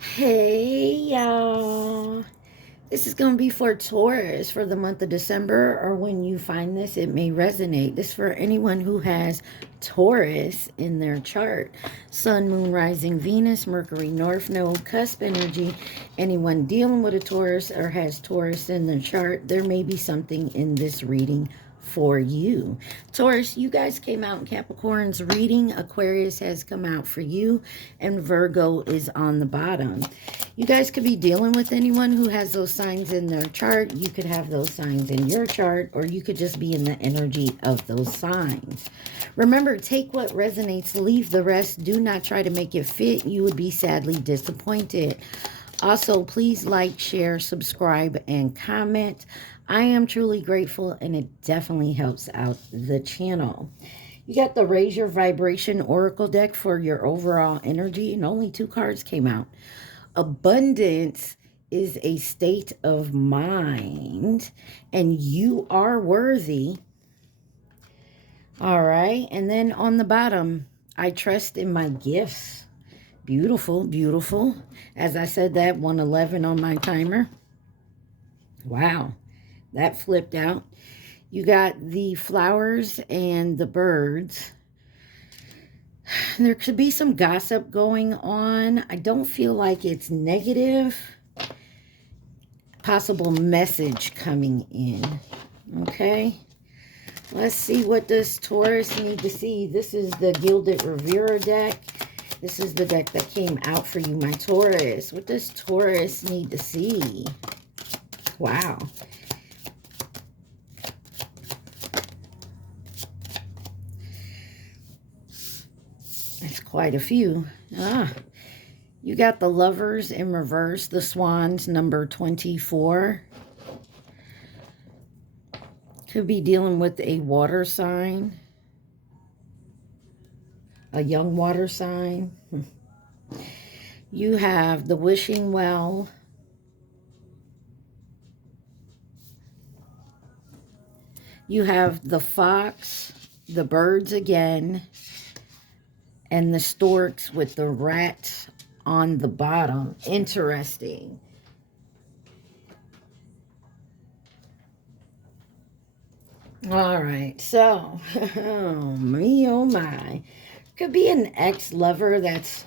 Hey y'all. This is going to be for Taurus for the month of December, or when you find this, it may resonate. This is for anyone who has Taurus in their chart. Sun, Moon, Rising, Venus, Mercury, North Node, Cusp energy. Anyone dealing with a Taurus or has Taurus in their chart, there may be something in this reading for you. Taurus, you guys came out in Capricorn's reading. Aquarius has come out for you, and Virgo is on the bottom. You guys could be dealing with anyone who has those signs in their chart. You could have those signs in your chart, or you could just be in the energy of those signs. Remember, take what resonates, leave the rest. Do not try to make it fit. You would be sadly disappointed. Also, please like, share, subscribe, and comment. I am truly grateful, and it definitely helps out the channel. You got the Raise Your Vibration Oracle deck for your overall energy, and only 2 cards came out. Abundance is a state of mind, and you are worthy. All right, and then on the bottom, I trust in my gifts. Beautiful, beautiful. As I said that, 111 on my timer. Wow, that flipped out. You got the flowers and the birds. There could be some gossip going on. I don't feel like it's negative. Possible message coming in. Okay. Let's see, what does Taurus need to see? This is the Gilded Rivera deck. This is the deck that came out for you, my Taurus. What does Taurus need to see? Wow. That's quite a few. You got the Lovers in reverse, the Swans, number 24. Could be dealing with a water sign. A young water sign. You have the Wishing Well. You have the fox, the birds again, and the storks with the rat on the bottom. Interesting. All right, so, oh, me, oh my. Could be an ex-lover that's,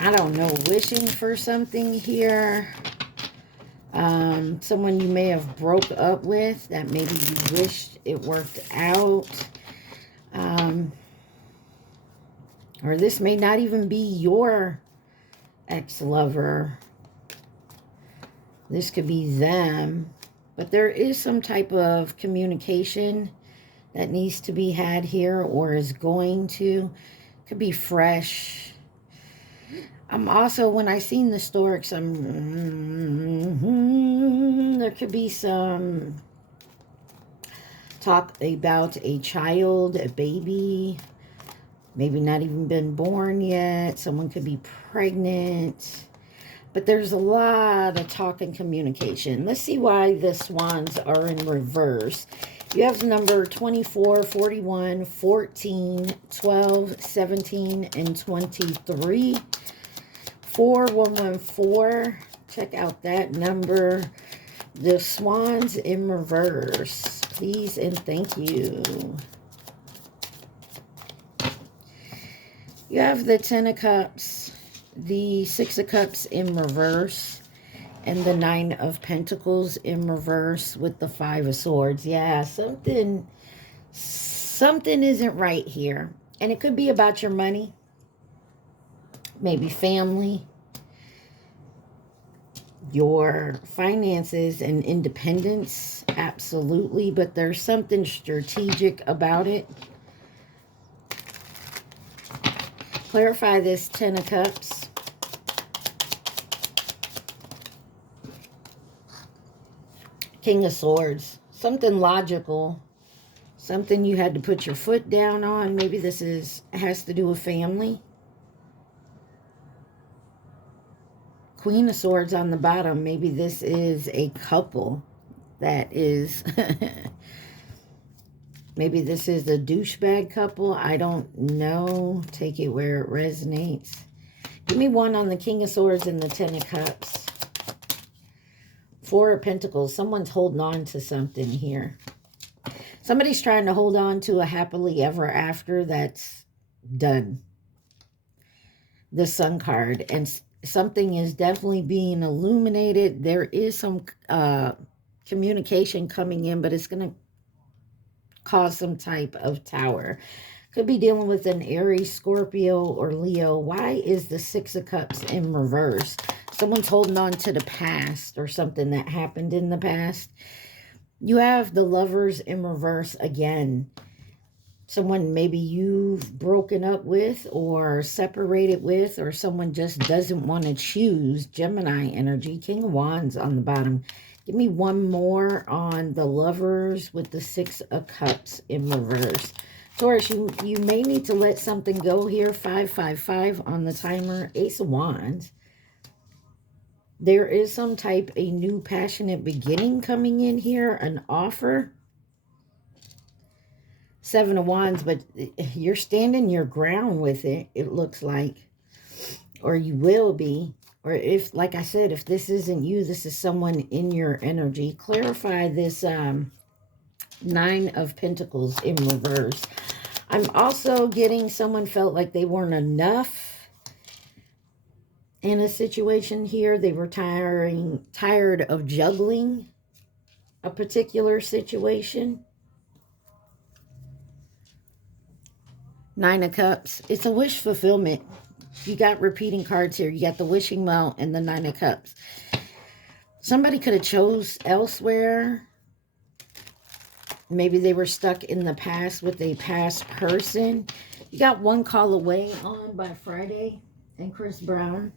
I don't know, wishing for something here. Someone you may have broke up with that maybe you wished it worked out. Or this may not even be your ex-lover. This could be them. But there is some type of communication that needs to be had here, or is going to. Could be fresh. I'm also, when I seen the storks, there could be some talk about a child, a baby, maybe not even been born yet. Someone could be pregnant. But there's a lot of talk and communication. Let's see why the Swans are in reverse. You have number 24, 41, 14, 12, 17, and 23. 4114. Check out that number. The Swans in reverse. Please and thank you. You have the 10 of Cups, the 6 of Cups in reverse, and the 9 of Pentacles in reverse with the 5 of Swords. Yeah, something isn't right here. And it could be about your money, maybe family, your finances and independence. Absolutely. But there's something strategic about it. Clarify this 10 of Cups. King of Swords. Something logical. Something you had to put your foot down on. Maybe this has to do with family. Queen of Swords on the bottom. Maybe this is a couple that is... Maybe this is a douchebag couple. I don't know. Take it where it resonates. Give me one on the King of Swords and the Ten of Cups. Four of Pentacles. Someone's holding on to something here. Somebody's trying to hold on to a happily ever after that's done. The Sun card. And something is definitely being illuminated. There is some communication coming in, but it's going to cause some type of tower. Could be dealing with an Aries, Scorpio, or Leo. Why is the Six of Cups in reverse? Someone's holding on to the past or something that happened in the past. You have the Lovers in reverse again. Someone maybe you've broken up with or separated with, or someone just doesn't want to choose. Gemini energy. King of Wands on the bottom. Give me one more on the Lovers with the Six of Cups in reverse. Taurus, you may need to let something go here. 555 on the timer. Ace of Wands. There is some type a new passionate beginning coming in here. An offer. Seven of Wands, but you're standing your ground with it, it looks like. Or you will be. Or if, like I said, if this isn't you, this is someone in your energy. Clarify this Nine of Pentacles in reverse. I'm also getting someone felt like they weren't enough in a situation here. They were tired of juggling a particular situation. Nine of Cups. It's a wish fulfillment. You got repeating cards here. You got the wishing well and the Nine of Cups. Somebody could have chose elsewhere. Maybe they were stuck in the past with a past person. You got One Call Away on by Friday and Chris Brown.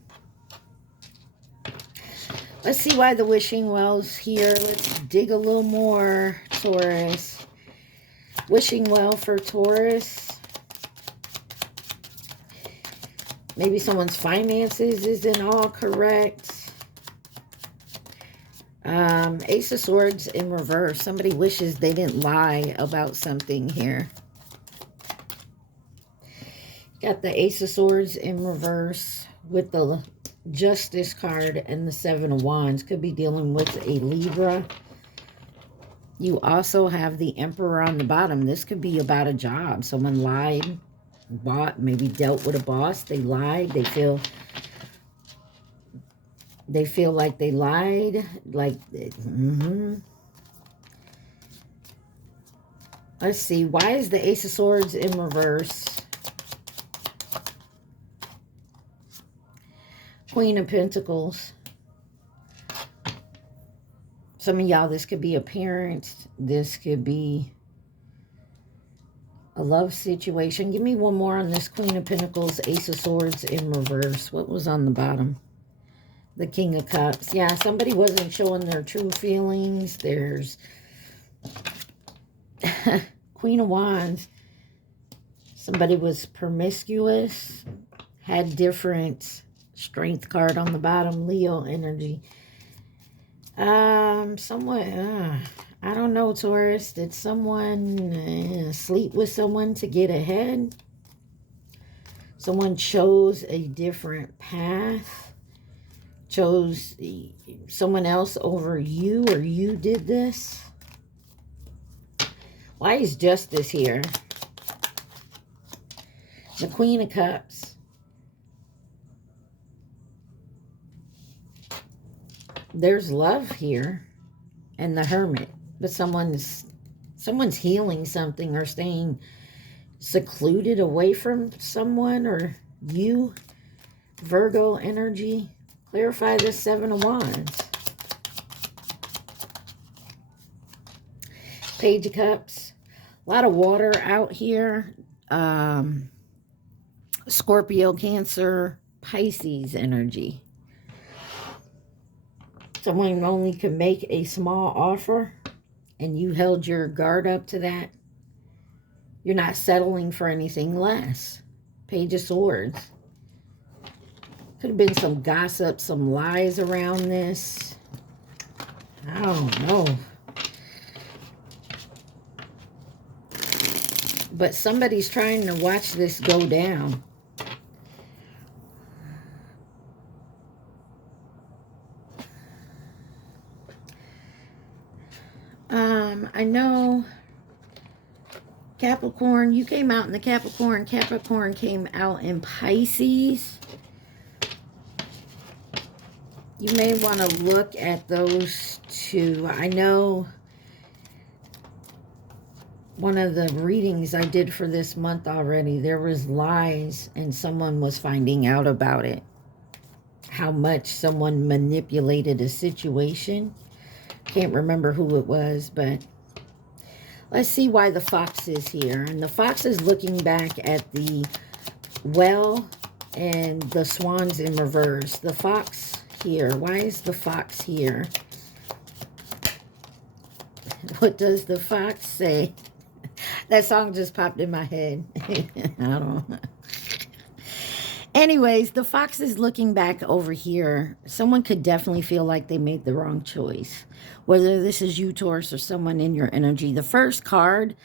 Let's see why the wishing well's here. Let's dig a little more, Taurus. Wishing well for Taurus. Maybe someone's finances isn't all correct. Ace of Swords in reverse. Somebody wishes they didn't lie about something here. Got the Ace of Swords in reverse with the Justice card and the Seven of Wands. Could be dealing with a Libra. You also have the Emperor on the bottom. This could be about a job. Someone lied. Maybe dealt with a boss. They lied. They feel like they lied. Like, Let's see. Why is the Ace of Swords in reverse? Queen of Pentacles. Some of y'all, this could be a parent. This could be a love situation. Give me one more on this Queen of Pentacles, Ace of Swords in reverse. What was on the bottom? The King of Cups. Yeah, somebody wasn't showing their true feelings. There's Queen of Wands. Somebody was promiscuous. Had different Strength card on the bottom. Leo energy. I don't know, Taurus. Did someone sleep with someone to get ahead? Someone chose a different path. Chose someone else over you, or you did this? Why is Justice here? The Queen of Cups. There's love here. And the Hermit. But someone's healing something or staying secluded away from someone or you. Virgo energy. Clarify this Seven of Wands. Page of Cups. A lot of water out here. Scorpio, Cancer, Pisces energy. Someone only can make a small offer and you held your guard up to that. You're not settling for anything less. Page of Swords. Could have been some gossip, some lies around this. I don't know. But somebody's trying to watch this go down. I know Capricorn, you came out in the Capricorn. Capricorn came out in Pisces. You may want to look at those two. I know one of the readings I did for this month already, there was lies and someone was finding out about it. How much someone manipulated a situation. Can't remember who it was, but let's see why the fox is here. And the fox is looking back at the well and the swans in reverse. The fox here. Why is the fox here? What does the fox say? That song just popped in my head. I don't know. Anyways, the fox is looking back over here. Someone could definitely feel like they made the wrong choice. Whether this is you, Taurus, or someone in your energy. The first card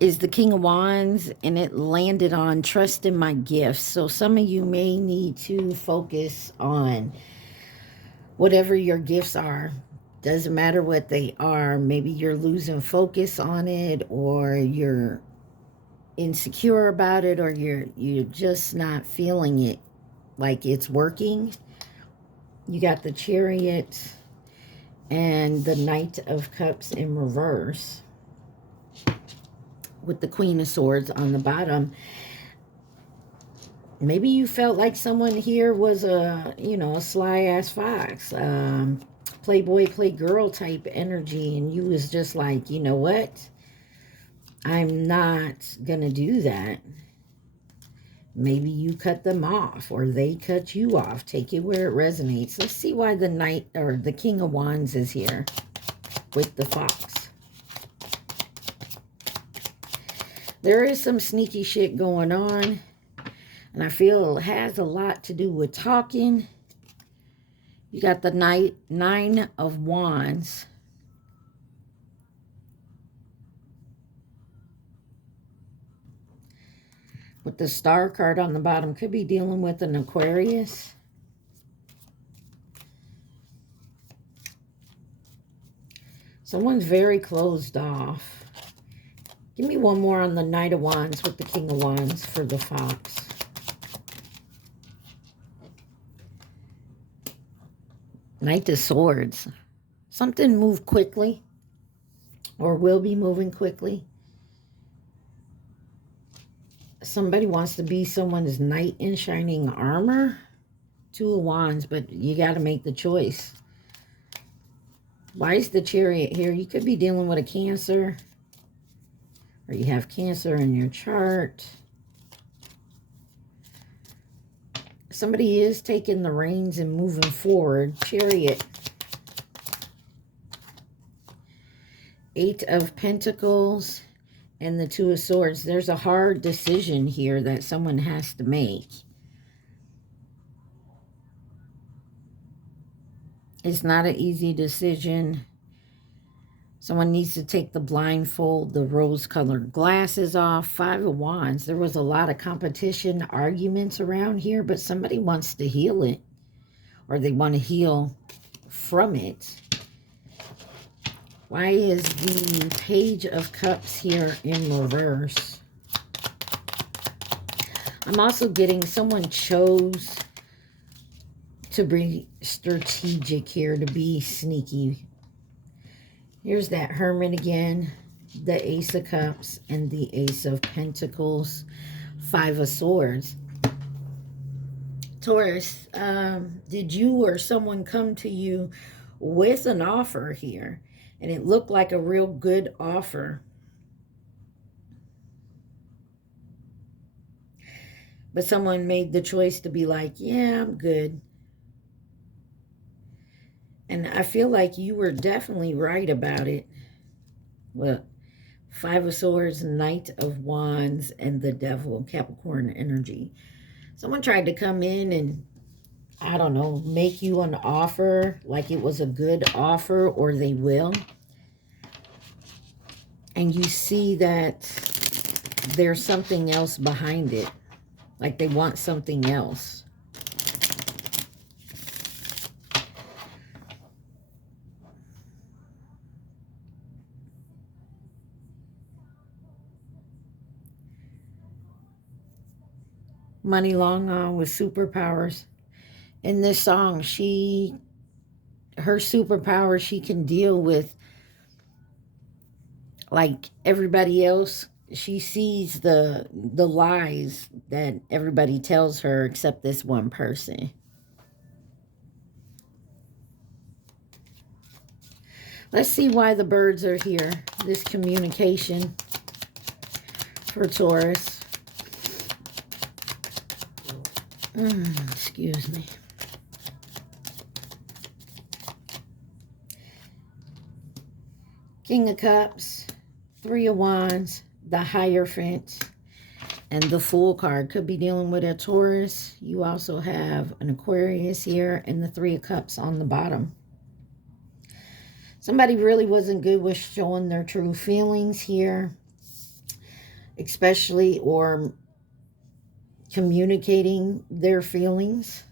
is the King of Wands, and it landed on trust in my gifts. So some of you may need to focus on whatever your gifts are. Doesn't matter what they are. Maybe you're losing focus on it, or you're insecure about it, or you're just not feeling it like it's working. You got the Chariot and the Knight of Cups in reverse with the Queen of Swords on the bottom. Maybe you felt like someone here was a, you know, a sly ass fox, playboy, playgirl type energy, and you was just like, you know what? I'm not going to do that. Maybe you cut them off, or they cut you off. Take it where it resonates. Let's see why the Knight or the King of Wands is here with the fox. There is some sneaky shit going on, and I feel it has a lot to do with talking. You got the Nine of Wands. With the Star card on the bottom, could be dealing with an Aquarius. Someone's very closed off. Give me one more on the Knight of Wands with the King of Wands for the fox. Knight of Swords. Something moved quickly, or will be moving quickly. Somebody wants to be someone's knight in shining armor. Two of Wands, but you got to make the choice. Why is the Chariot here? You could be dealing with a Cancer, or you have Cancer in your chart. Somebody is taking the reins and moving forward. Chariot. Eight of Pentacles and the Two of Swords. There's a hard decision here that someone has to make. It's not an easy decision. Someone needs to take the blindfold, the rose-colored glasses off. Five of Wands. There was a lot of competition, arguments around here, but somebody wants to heal it, or they want to heal from it. Why is the Page of Cups here in reverse? I'm also getting someone chose to be strategic here, to be sneaky. Here's that Hermit again, the Ace of Cups, and the Ace of Pentacles, Five of Swords. Taurus, did you or someone come to you with an offer here? And it looked like a real good offer. But someone made the choice to be like, yeah, I'm good. And I feel like you were definitely right about it. Well, Five of Swords, Knight of Wands, and the Devil, Capricorn energy. Someone tried to come in and, I don't know, make you an offer like it was a good offer, or they will. And you see that there's something else behind it. Like they want something else. Money Long On with superpowers. In this song, her superpower, she can deal with, like everybody else. She sees the lies that everybody tells her except this one person. Let's see why the birds are here. This communication for Taurus. Excuse me. King of Cups, Three of Wands, the Hierophant, and the Fool card. Could be dealing with a Taurus. You also have an Aquarius here and the Three of Cups on the bottom. Somebody really wasn't good with showing their true feelings here, especially or communicating their feelings.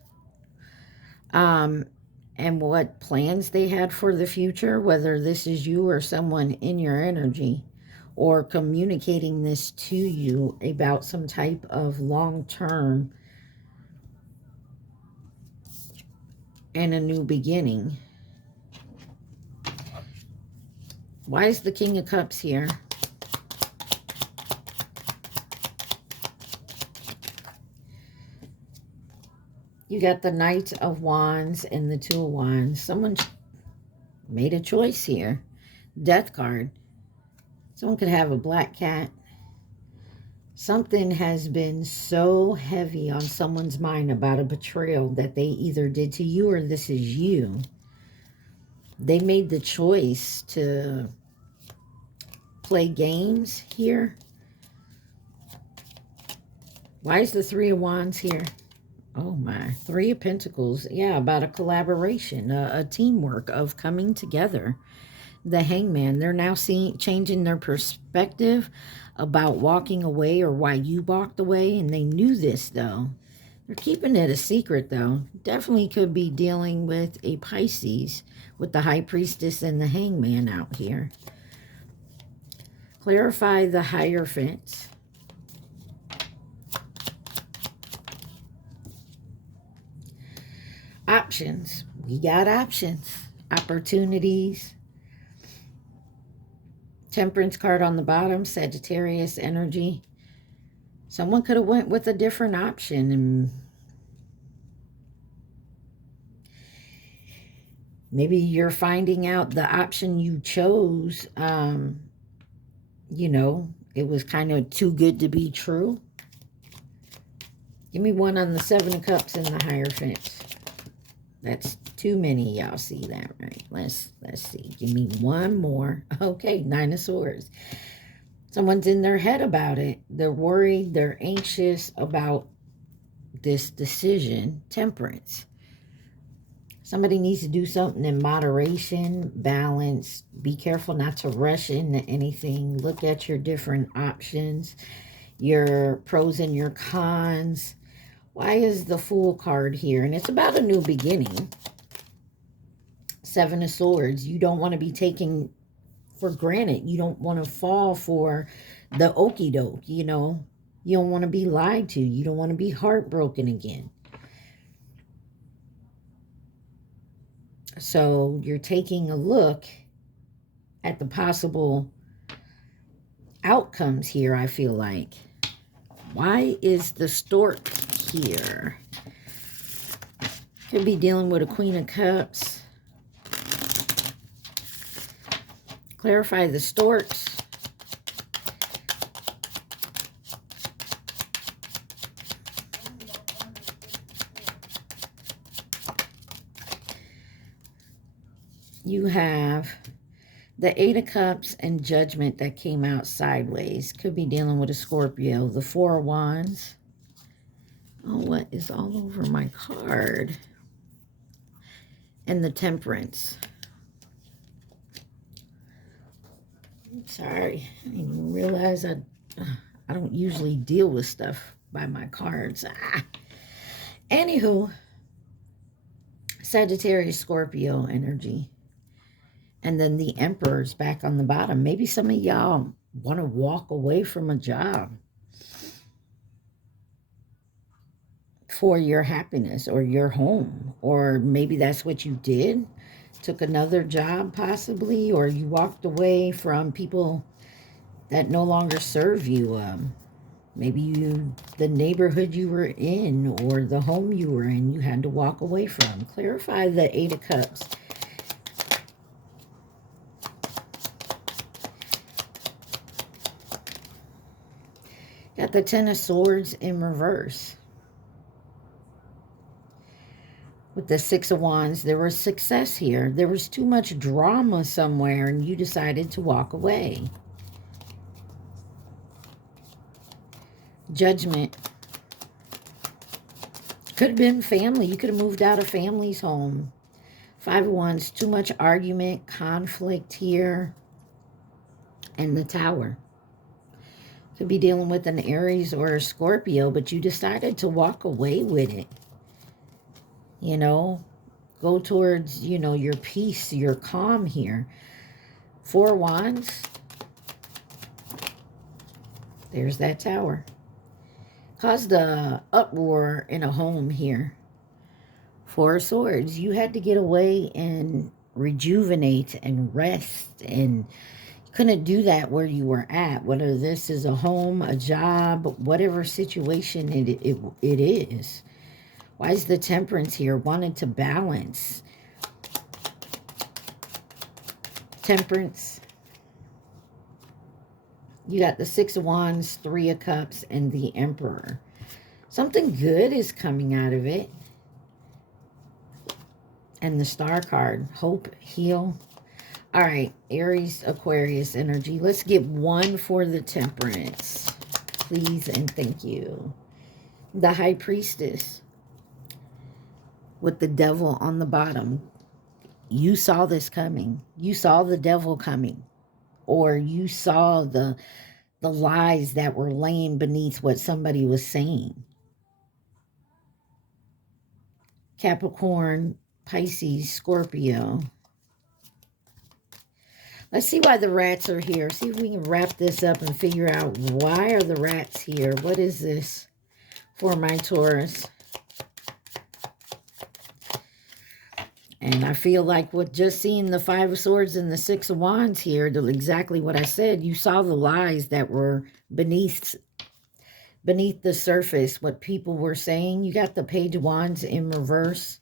And what plans they had for the future, whether this is you or someone in your energy, or communicating this to you about some type of long-term and a new beginning. Why is the King of Cups here? You got the Knight of Wands and the Two of Wands. Someone made a choice here. Death card. Someone could have a black cat. Something has been so heavy on someone's mind about a betrayal that they either did to you or this is you. They made the choice to play games here. Why is the Three of Wands here? Oh my, Three of Pentacles. Yeah, about a collaboration, a teamwork of coming together. The Hangman, they're now changing their perspective about walking away or why you walked away. And they knew this though. They're keeping it a secret though. Definitely could be dealing with a Pisces with the High Priestess and the Hangman out here. Clarify the Hierophant. Options. We got options. Opportunities. Temperance card on the bottom. Sagittarius energy. Someone could have went with a different option. And maybe you're finding out the option you chose, you know, it was kind of too good to be true. Give me one on the Seven of Cups and the Hierophant. That's too many. Y'all see that, right? Let's see. Give me one more. Okay, Nine of Swords. Someone's in their head about it. They're worried. They're anxious about this decision. Temperance. Somebody needs to do something in moderation, balance. Be careful not to rush into anything. Look at your different options, your pros and your cons. Why is the Fool card here? And it's about a new beginning. Seven of Swords. You don't want to be taken for granted. You don't want to fall for the okie doke, you know. You don't want to be lied to. You don't want to be heartbroken again. So you're taking a look at the possible outcomes here, I feel like. Why is the Stork here? Could be dealing with a Queen of Cups. Clarify the Storks. You have the Eight of Cups and Judgment that came out sideways. Could be dealing with a Scorpio. The Four of Wands. Oh, what is all over my card? And the Temperance. I'm sorry. I didn't even realize I don't usually deal with stuff by my cards. Anywho, Sagittarius, Scorpio energy. And then the Emperor's back on the bottom. Maybe some of y'all want to walk away from a job. for your happiness or your home. Or maybe that's what you did. Took another job possibly, or you walked away from people that no longer serve you. Maybe the neighborhood you were in or the home you were in, you had to walk away from. Clarify the Eight of Cups. Got the Ten of Swords in reverse. With the Six of Wands, there was success here. There was too much drama somewhere and you decided to walk away. Judgment. Could have been family. You could have moved out of family's home. Five of Wands, too much argument, conflict here. And the Tower. Could be dealing with an Aries or a Scorpio, but you decided to walk away with it. You know, go towards, you know, your peace, your calm here. Four of Wands. There's that Tower. Caused a uproar in a home here. Four of Swords. You had to get away and rejuvenate and rest, and you couldn't do that where you were at, whether this is a home, a job, whatever situation it is. Why is the Temperance here? Wanted to balance. Temperance. You got the Six of Wands, Three of Cups, and the Emperor. Something good is coming out of it. And the Star card. Hope, heal. All right, Aries, Aquarius energy. Let's get one for the Temperance. Please and thank you. The High Priestess. With the Devil on the bottom. You saw this coming. You saw the devil coming. Or you saw the lies that were laying beneath what somebody was saying. Capricorn, Pisces, Scorpio. Let's see why the rats are here. See if we can wrap this up and figure out why are the rats here. What is this for my Taurus? And I feel like with just seeing the Five of Swords and the Six of Wands here, exactly what I said, you saw the lies that were beneath the surface, what people were saying. You got the Page of Wands in reverse,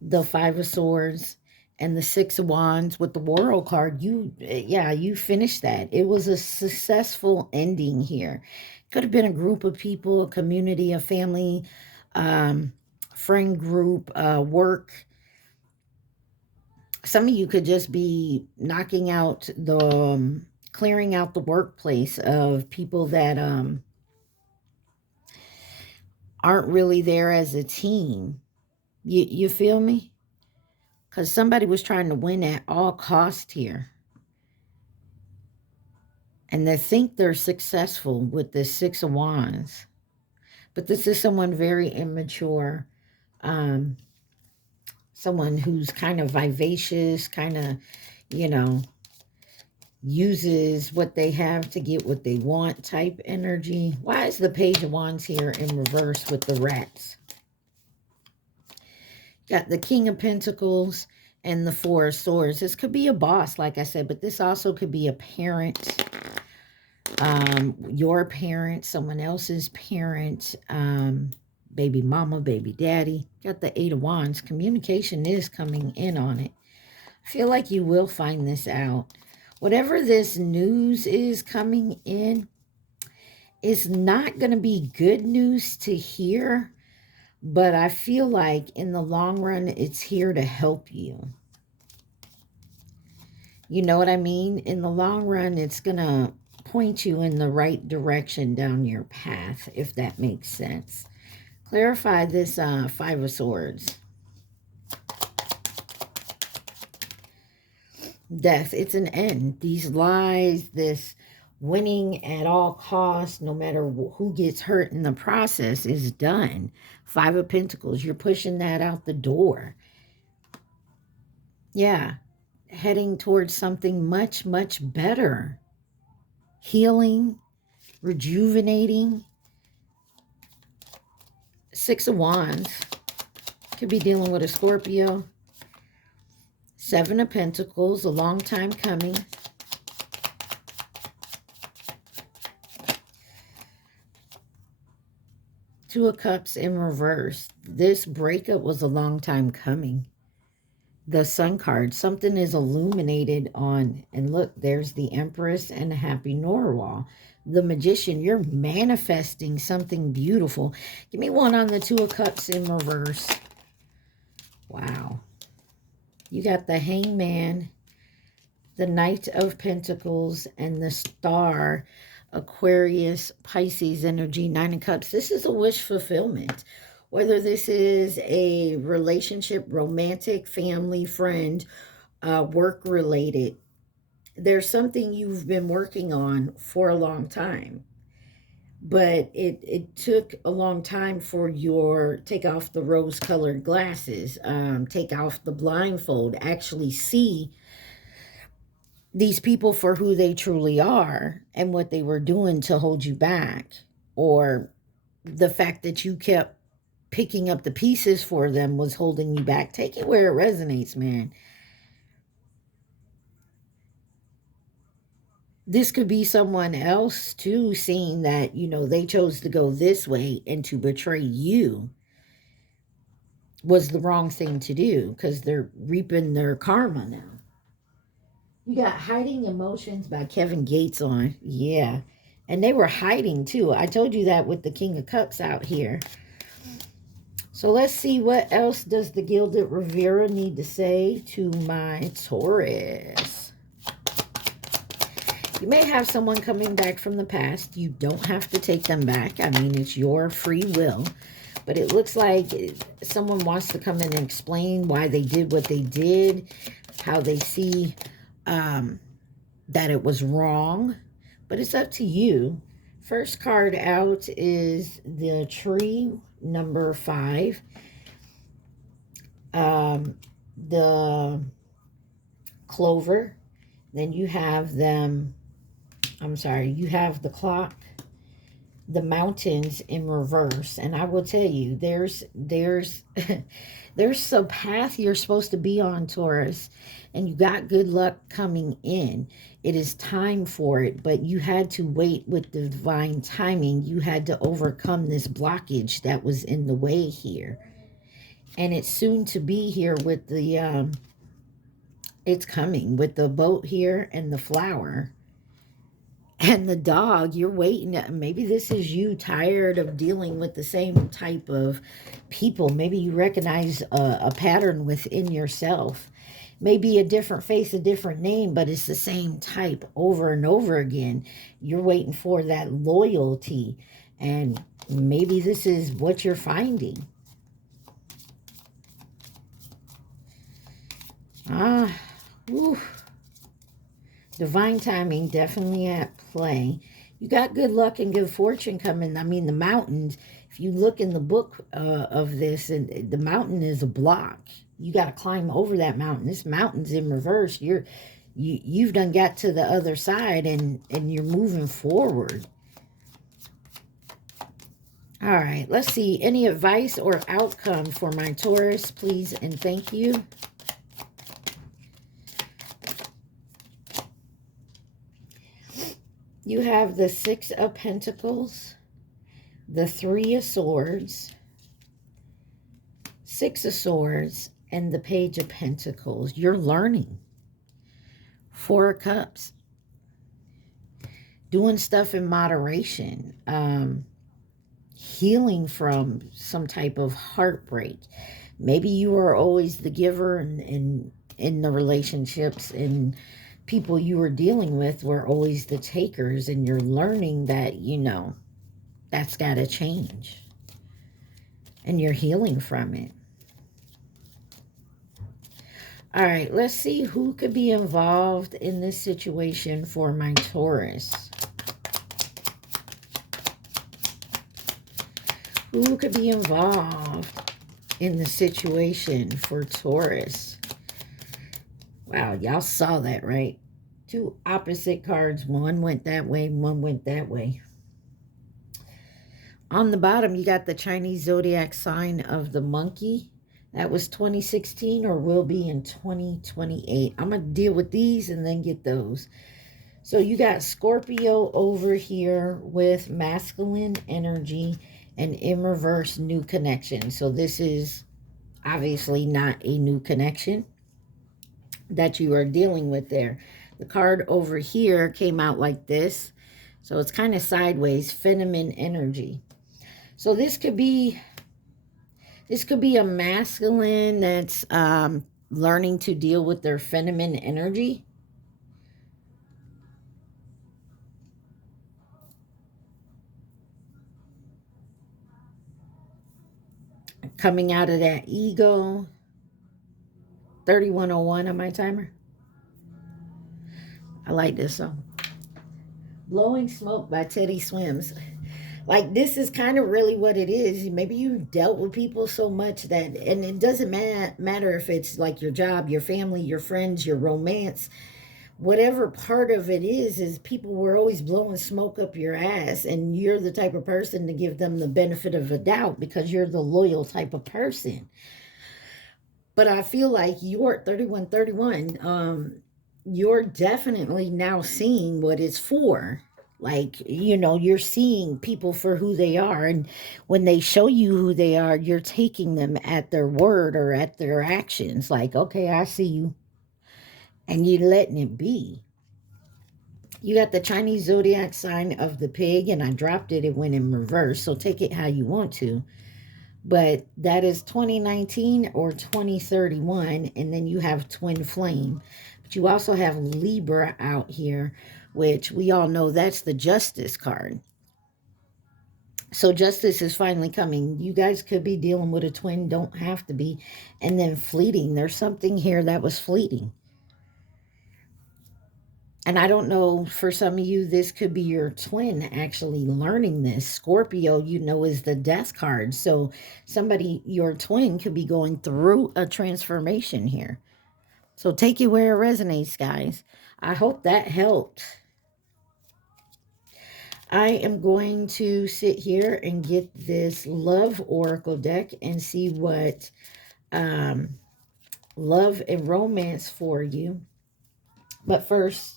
the Five of Swords, and the Six of Wands with the World card. You finished that. It was a successful ending here. Could have been a group of people, a community, a family, friend group, work. Some of you could just be knocking out the, clearing out the workplace of people that aren't really there as a team. You feel me? Because somebody was trying to win at all cost here. And they think they're successful with this Six of Wands. But this is someone very immature. Someone who's kind of vivacious, kind of, you know, uses what they have to get what they want type energy. Why is the Page of Wands here in reverse with the rats? Got the King of Pentacles and the Four of Swords. This could be a boss, like I said, but this also could be a parent, your parent, someone else's parent, baby mama, baby daddy. Got the Eight of Wands. Communication is coming in on it. I feel like you will find this out. Whatever this news is coming in is not going to be good news to hear, but I feel like in the long run, it's here to help you. You know what I mean? In the long run, it's going to point you in the right direction down your path, if that makes sense. Clarify this Five of Swords. Death. It's an end. These lies, this winning at all costs, no matter who gets hurt in the process, is done. Five of Pentacles. You're pushing that out the door. Yeah. Heading towards something much, much better. Healing, rejuvenating. Six of Wands. Could be dealing with a Scorpio. Seven of Pentacles, a long time coming. Two of Cups in reverse. This breakup was a long time coming. The Sun card, something is illuminated on, and look, there's the Empress and the Happy Narwhal. The Magician, you're manifesting something beautiful. Give me one on the Two of Cups in reverse. Wow. You got the Hangman, the Knight of Pentacles, and the Star. Aquarius, Pisces energy, Nine of Cups. This is a wish fulfillment. Whether this is a relationship, romantic, family, friend, work-related, there's something you've been working on for a long time. But it took a long time for your, take off the rose-colored glasses, take off the blindfold, actually see these people for who they truly are and what they were doing to hold you back, or the fact that you kept picking up the pieces for them was holding you back. Take it where it resonates, man. This could be someone else too, seeing that, you know, they chose to go this way, and to betray you was the wrong thing to do, because they're reaping their karma now. You got Hiding Emotions by Kevin Gates on. Yeah. And they were hiding too. I told you that with the King of Cups out here. So let's see, what else does the Gilded Rivera need to say to my Taurus? You may have someone coming back from the past. You don't have to take them back. I mean, it's your free will. But it looks like someone wants to come in and explain why they did what they did, how they see that it was wrong. But it's up to you. First card out is the Tree, number 5. The Clover. Then you have them, I'm sorry, you have the Clock, the Mountains in reverse. And I will tell you, there's some path you're supposed to be on, Taurus, and you got good luck coming in. It is time for it, but you had to wait with the divine timing. You had to overcome this blockage that was in the way here. And it's soon to be here with the, it's coming with the boat here and the flower. And the dog, you're waiting. Maybe this is you tired of dealing with the same type of people. Maybe you recognize a pattern within yourself. Maybe a different face, a different name, but it's the same type over and over again. You're waiting for that loyalty. And maybe this is what you're finding. Whew. Divine timing definitely at play. You got good luck and good fortune coming. I mean, the mountains, if you look in the book of this, and the mountain is a block. You got to climb over that mountain. This mountain's in reverse. You've done got to the other side, and you're moving forward. All right, let's see. Any advice or outcome for my Taurus, please and thank you. You have the Six of Pentacles, the Three of Swords, Six of Swords, and the Page of Pentacles. You're learning. Four of Cups. Doing stuff in moderation. Healing from some type of heartbreak. Maybe you were always the giver in the relationships, and people you were dealing with were always the takers, and you're learning that, you know, that's got to change. And you're healing from it. All right, let's see who could be involved in this situation for my Taurus. Who could be involved in the situation for Taurus? Wow, y'all saw that, right? Two opposite cards. One went that way, one went that way. On the bottom, you got the Chinese zodiac sign of the monkey. That was 2016 or will be in 2028. I'm going to deal with these and then get those. So you got Scorpio over here with masculine energy and in reverse new connection. So this is obviously not a new connection that you are dealing with there. The card over here came out like this. So it's kind of sideways, feminine energy. So this could be a masculine that's learning to deal with their feminine energy. Coming out of that ego. 3101 on my timer. I like this song. Blowing Smoke by Teddy Swims. Like, this is kind of really what it is. Maybe you dealt with people so much that, and it doesn't matter if it's like your job, your family, your friends, your romance, whatever part of it is people were always blowing smoke up your ass, and you're the type of person to give them the benefit of a doubt because you're the loyal type of person. But I feel like you're 3131, you're definitely now seeing what it's for. Like, you're seeing people for who they are. And when they show you who they are, you're taking them at their word or at their actions. Like, okay, I see you. And you're letting it be. You got the Chinese zodiac sign of the pig, and I dropped it. It went in reverse. So take it how you want to. But that is 2019 or 2031. And then you have twin flame. But you also have Libra out here, which we all know that's the justice card. So justice is finally coming. You guys could be dealing with a twin, don't have to be. And then fleeting. There's something here that was fleeting. And I don't know, for some of you, this could be your twin actually learning this. Scorpio, is the death card. So somebody, your twin, could be going through a transformation here. So take it where it resonates, guys. I hope that helped. I am going to sit here and get this Love Oracle deck and see what love and romance for you. But first,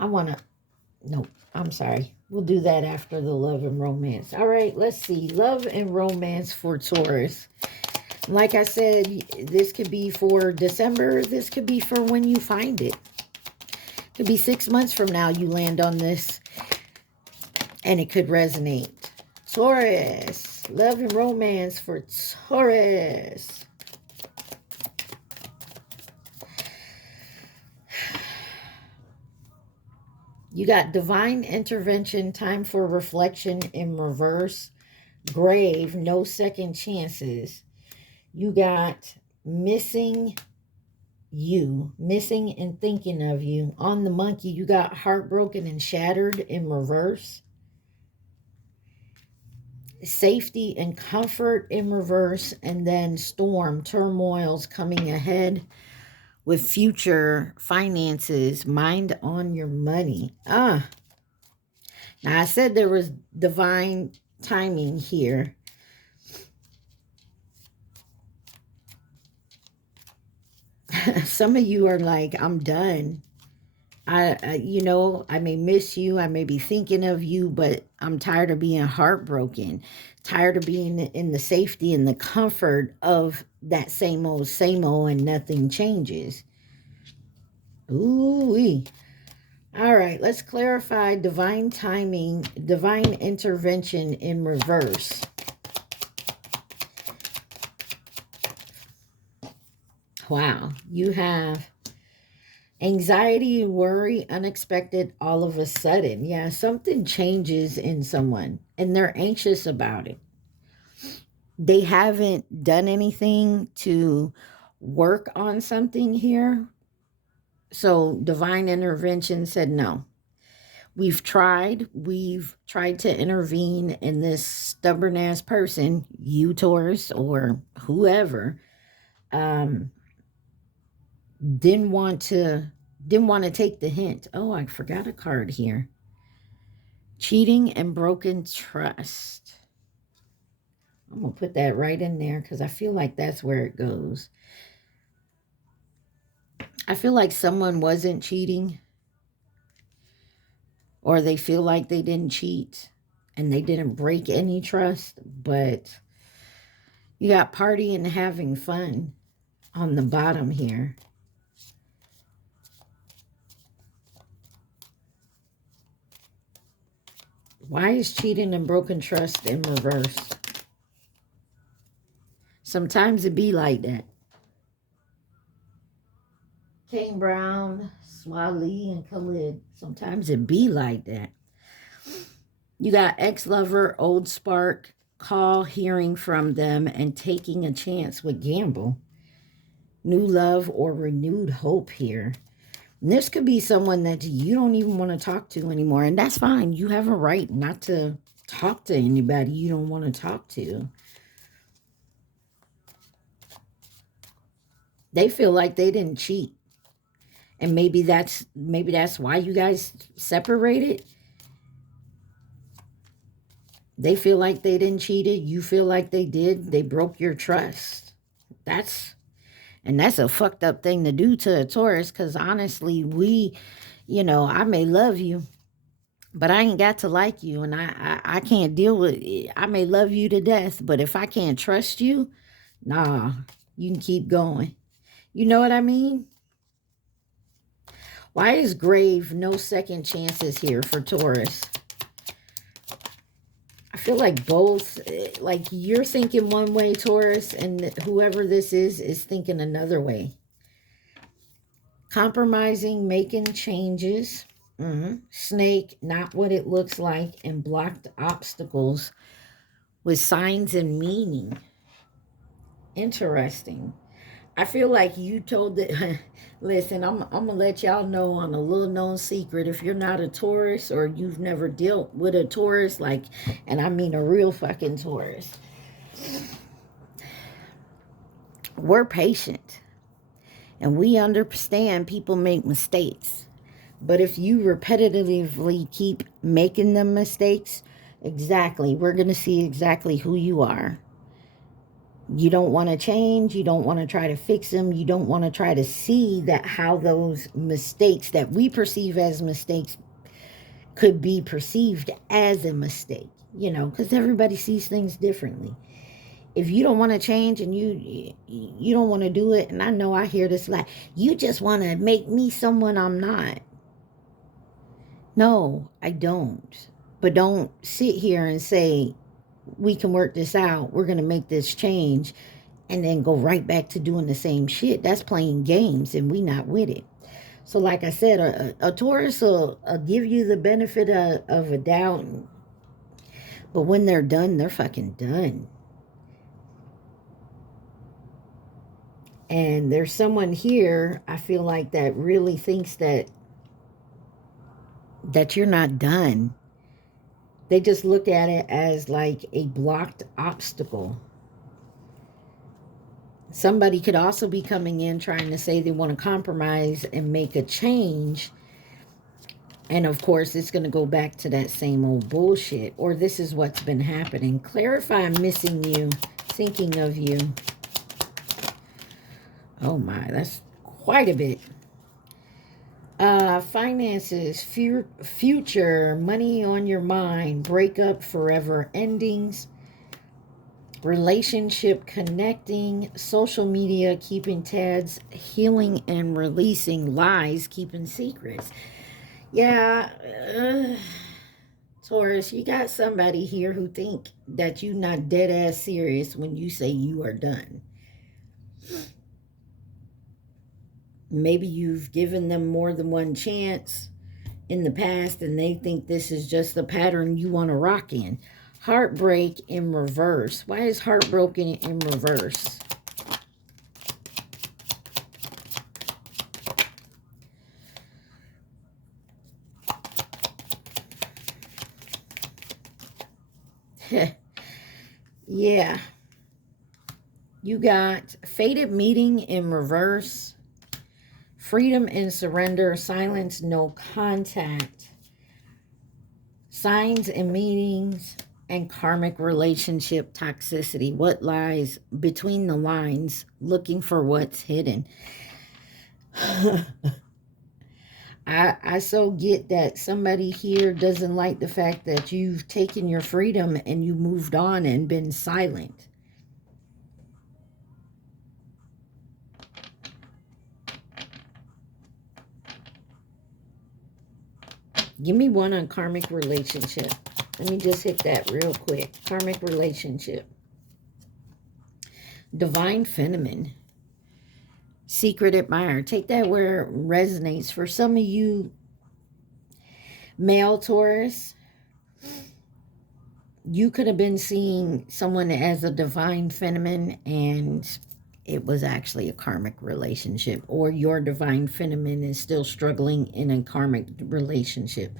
nope, I'm sorry. We'll do that after the love and romance. All right, let's see. Love and romance for Taurus. Like I said, this could be for December. This could be for when you find it. Could be 6 months from now you land on this and it could resonate. Taurus. Love and romance for Taurus. You got divine intervention, time for reflection in reverse. Grave, no second chances. You got missing you, missing and thinking of you. On the monkey, you got heartbroken and shattered in reverse. Safety and comfort in reverse. And then storm, turmoils coming ahead. With future finances, mind on your money. Now I said there was divine timing here. Some of you are like, I'm done. I may miss you. I may be thinking of you, but I'm tired of being heartbroken. Tired of being in the safety and the comfort of that same old, and nothing changes. Ooh-wee. All right, let's clarify divine timing, divine intervention in reverse. Wow, you have anxiety, worry, unexpected, all of a sudden. Yeah, something changes in someone and they're anxious about it. They haven't done anything to work on something here. So divine intervention said no. We've tried to intervene, in this stubborn ass person, you Taurus or whoever, didn't want to take the hint. Oh, I forgot a card here. Cheating and broken trust. I'm going to put that right in there because I feel like that's where it goes. I feel like someone wasn't cheating, or they feel like they didn't cheat and they didn't break any trust, but you got partying and having fun on the bottom here. Why is cheating and broken trust in reverse? Sometimes it be like that. Kane Brown, Swali, and Khalid. Sometimes it be like that. You got ex-lover, old spark, call, hearing from them, and taking a chance with gamble. New love or renewed hope here. And this could be someone that you don't even want to talk to anymore. And that's fine. You have a right not to talk to anybody you don't want to talk to. They feel like they didn't cheat. And maybe that's why you guys separated. They feel like they didn't cheat. You feel like they did. They broke your trust. That's a fucked up thing to do to a Taurus, because honestly, I may love you, but I ain't got to like you, and I can't deal with it. I may love you to death, but if I can't trust you, nah, you can keep going. You know what I mean? Why is grave no second chances here for Taurus? I feel like both, like you're thinking one way, Taurus, and whoever this is thinking another way. Compromising, making changes. Snake, not what it looks like, and blocked obstacles with signs and meaning. Interesting. I feel like you told it. Listen, I'm going to let y'all know on a little known secret. If you're not a Taurus, or you've never dealt with a Taurus, like, and I mean a real fucking Taurus, we're patient. And we understand people make mistakes. But if you repetitively keep making them mistakes, exactly, we're going to see exactly who you are. You don't want to change. You don't want to try to fix them. You don't want to try to see that how those mistakes that we perceive as mistakes could be perceived as a mistake, because everybody sees things differently. If you don't want to change and you don't want to do it, and I know I hear this like, you just want to make me someone I'm not. No, I don't. But don't sit here and say, we can work this out, we're going to make this change, and then go right back to doing the same shit. That's playing games, and we not with it. So like I said, a Taurus will give you the benefit of a doubt. But when they're done, they're fucking done. And there's someone here, I feel like, that really thinks that you're not done. They just look at it as like a blocked obstacle. Somebody could also be coming in trying to say they want to compromise and make a change. And of course, it's going to go back to that same old bullshit. Or this is what's been happening. Clarify, I'm missing you, thinking of you. Oh my, that's quite a bit. Finances, future, money on your mind, breakup, forever endings, relationship connecting, social media, keeping tabs, healing and releasing lies, keeping secrets. Yeah, Taurus, you got somebody here who think that you're not dead ass serious when you say you are done. Maybe you've given them more than one chance in the past, and they think this is just the pattern you want to rock in. Heartbreak in reverse. Why is heartbroken in reverse? Yeah. You got fated meeting in reverse. Freedom and surrender. Silence, no contact. Signs and meanings and karmic relationship toxicity. What lies between the lines, looking for what's hidden. I so get that somebody here doesn't like the fact that you've taken your freedom and you moved on and been silent. Give me one on karmic relationship. Let me just hit that real quick. Karmic relationship. Divine feminine. Secret admirer. Take that where it resonates. For some of you male Taurus, you could have been seeing someone as a divine feminine and it was actually a karmic relationship, or your divine feminine is still struggling in a karmic relationship.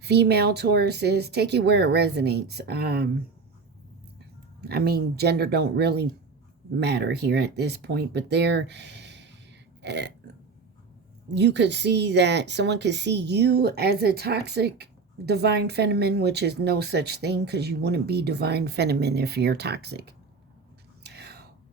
Female Tauruses, take it where it resonates. I mean, gender don't really matter here at this point, but there, you could see that someone could see you as a toxic divine feminine, which is no such thing because you wouldn't be divine feminine if you're toxic.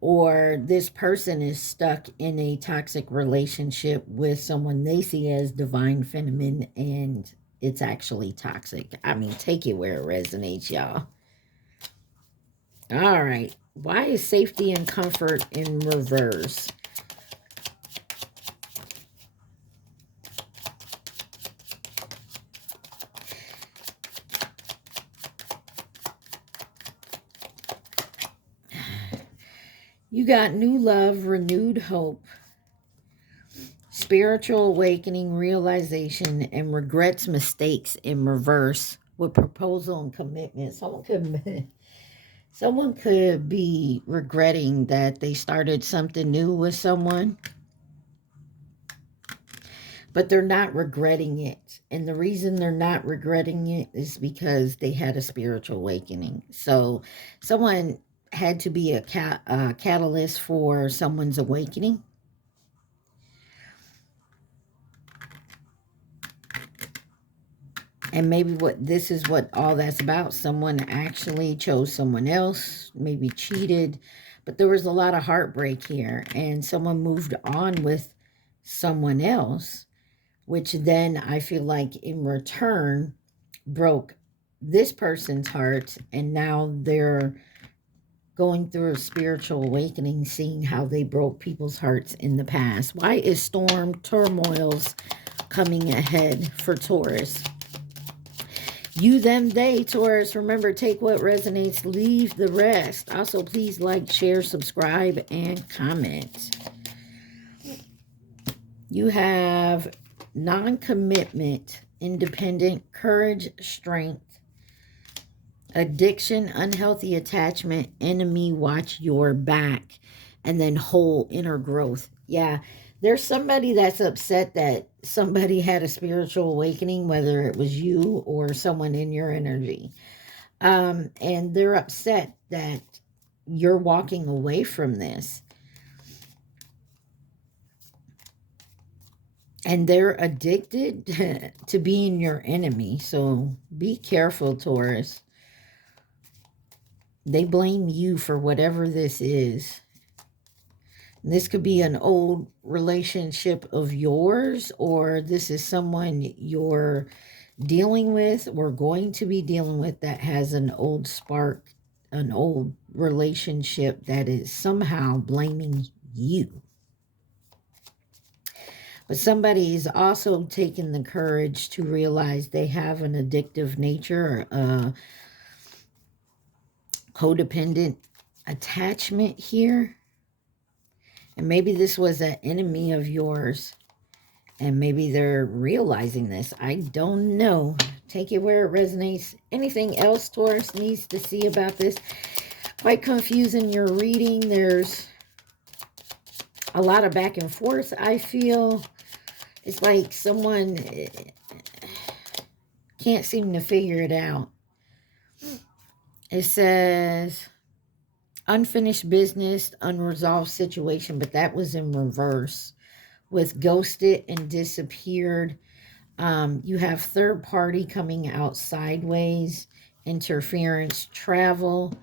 Or this person is stuck in a toxic relationship with someone they see as divine feminine and it's actually toxic. I mean, take it where it resonates, y'all. All right. Why is safety and comfort in reverse? You got new love, renewed hope, spiritual awakening, realization, and regrets, mistakes in reverse with proposal and commitment. Someone could be regretting that they started something new with someone, but they're not regretting it. And the reason they're not regretting it is because they had a spiritual awakening. So someone had to be a catalyst for someone's awakening. And maybe this is what all that's about. Someone actually chose someone else, maybe cheated, but there was a lot of heartbreak here. And someone moved on with someone else, which then I feel like in return broke this person's heart. And now they're going through a spiritual awakening, seeing how they broke people's hearts in the past. Why is storm, turmoils coming ahead for Taurus? You, them, they, Taurus. Remember, take what resonates, leave the rest. Also, please like, share, subscribe, and comment. You have non-commitment, independent, courage, strength, addiction, unhealthy attachment, enemy, watch your back, and then whole inner growth. Yeah, there's somebody that's upset that somebody had a spiritual awakening, whether it was you or someone in your energy. And they're upset that you're walking away from this. And they're addicted to being your enemy. So be careful, Taurus. They blame you for whatever this is. This could be an old relationship of yours, or this is someone you're dealing with or going to be dealing with that has an old spark, an old relationship that is somehow blaming you. But somebody is also taking the courage to realize they have an addictive nature, codependent attachment here. And maybe this was an enemy of yours. And maybe they're realizing this. I don't know. Take it where it resonates. Anything else Taurus needs to see about this? Quite confusing your reading. There's a lot of back and forth, I feel. It's like someone can't seem to figure it out. It says unfinished business, unresolved situation, but that was in reverse with ghosted and disappeared. You have third party coming out sideways, interference, travel,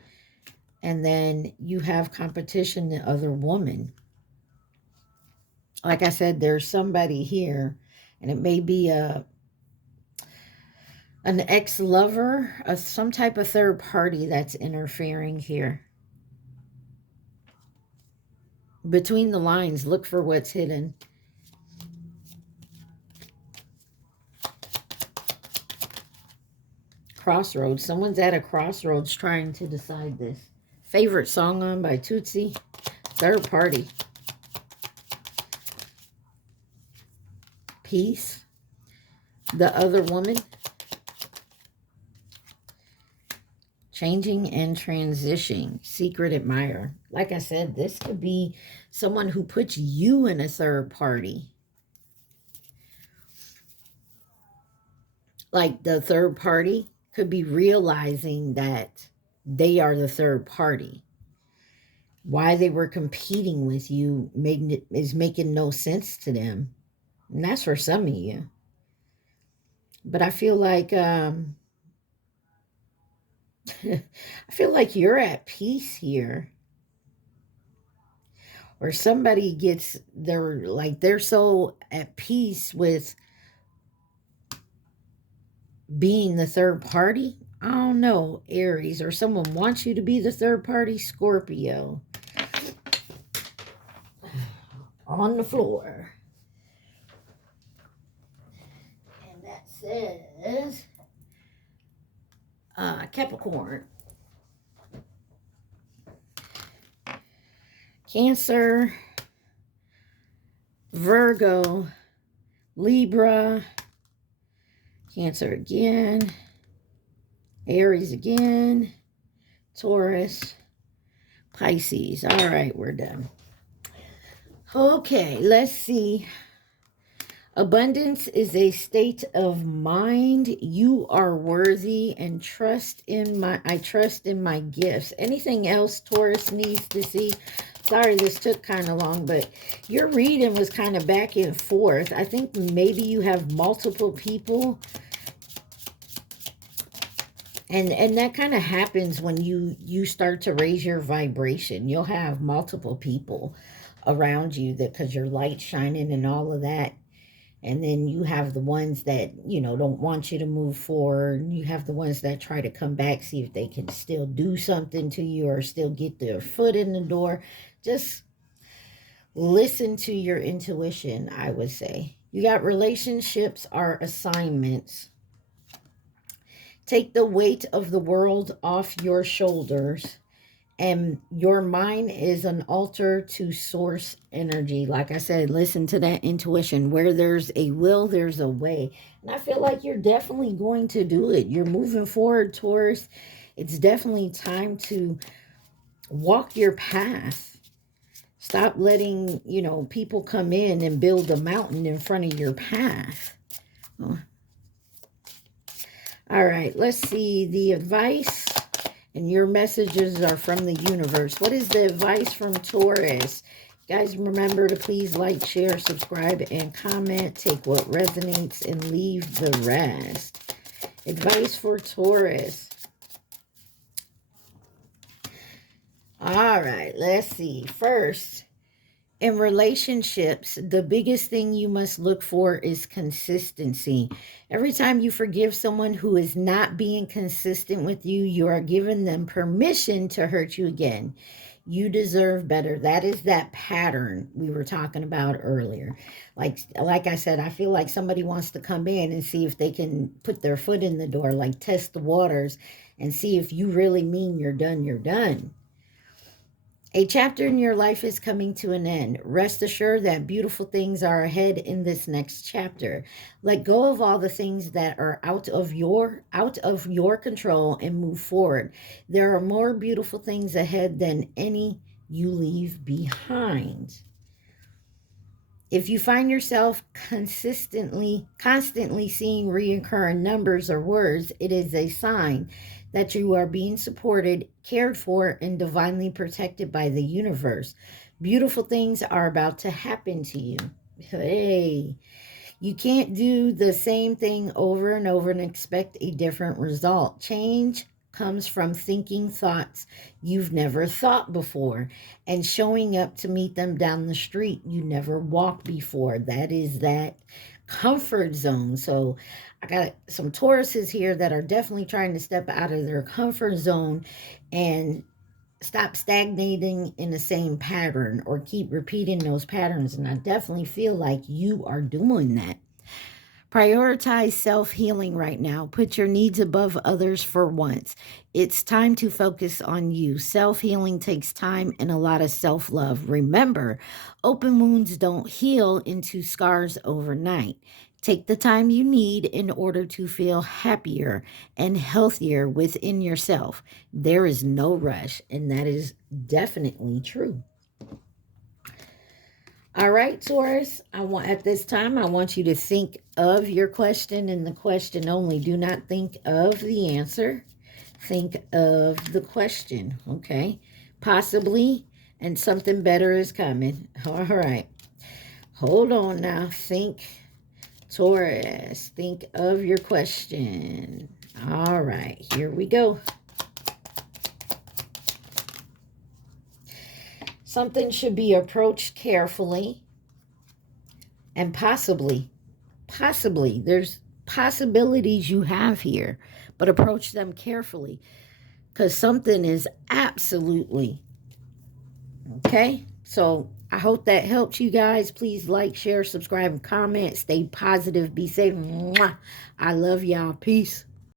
and then you have competition, the other woman. Like I said, there's somebody here, and it may be an ex-lover, some type of third party that's interfering here. Between the lines, look for what's hidden. Crossroads. Someone's at a crossroads trying to decide this. Favorite song on by Tootsie. Third party. Peace. The other woman. Changing and transitioning. Secret admirer. Like I said, this could be someone who puts you in a third party. Like the third party could be realizing that they are the third party. Why they were competing with you is making no sense to them. And that's for some of you. But I feel like I feel like you're at peace here. Or somebody gets they're so at peace with being the third party. I don't know, Aries, or someone wants you to be the third party, Scorpio. On the floor. And that says Capricorn. Cancer, Virgo, Libra, Cancer again, Aries again, Taurus, Pisces. All right, we're done. Okay, let's see. Abundance is a state of mind. You are worthy and I trust in my gifts. Anything else Taurus needs to see? Sorry, this took kind of long, but your reading was kind of back and forth. I think maybe you have multiple people. And that kind of happens when you start to raise your vibration. You'll have multiple people around you that because your light's shining and all of that. And then you have the ones that, don't want you to move forward. You have the ones that try to come back, see if they can still do something to you or still get their foot in the door. Just listen to your intuition, I would say. You got relationships are assignments. Take the weight of the world off your shoulders. And your mind is an altar to source energy. Like I said, listen to that intuition. Where there's a will, there's a way. And I feel like you're definitely going to do it. You're moving forward, Taurus. It's definitely time to walk your path. Stop letting, people come in and build a mountain in front of your path. Oh. All right, let's see the advice. And your messages are from the universe. What is the advice from Taurus? Guys, remember to please like, share, subscribe, and comment. Take what resonates and leave the rest. Advice for Taurus. All right, let's see. First, in relationships, the biggest thing you must look for is consistency. Every time you forgive someone who is not being consistent with you, you are giving them permission to hurt you again. You deserve better. That is that pattern we were talking about earlier. Like I said, I feel like somebody wants to come in and see if they can put their foot in the door, like test the waters and see if you really mean you're done, you're done. A chapter in your life is coming to an end. Rest assured that beautiful things are ahead in this next chapter. Let go of all the things that are out of your control and move forward. There are more beautiful things ahead than any you leave behind. If you find yourself constantly seeing recurring numbers or words, it is a sign that you are being supported, cared for, and divinely protected by the universe. Beautiful things are about to happen to you. Hey, You can't do the same thing over and over and expect a different result. Change comes from thinking thoughts you've never thought before and showing up to meet them down the street you never walked before. That is that comfort zone. So I got some Tauruses here that are definitely trying to step out of their comfort zone and stop stagnating in the same pattern or keep repeating those patterns. And I definitely feel like you are doing that. Prioritize self-healing right now. Put your needs above others for once. It's time to focus on you. Self-healing takes time and a lot of self-love. Remember, open wounds don't heal into scars overnight. Take the time you need in order to feel happier and healthier within yourself. There is no rush, and that is definitely true. All right, Taurus, at this time, I want you to think of your question and the question only. Do not think of the answer. Think of the question, okay? Possibly, and something better is coming. All right. Hold on now. Think, Taurus. Think of your question. All right, here we go. Something should be approached carefully and possibly, there's possibilities you have here, but approach them carefully because something is absolutely, okay? So I hope that helps you guys. Please like, share, subscribe, and comment. Stay positive. Be safe. Mwah. I love y'all. Peace.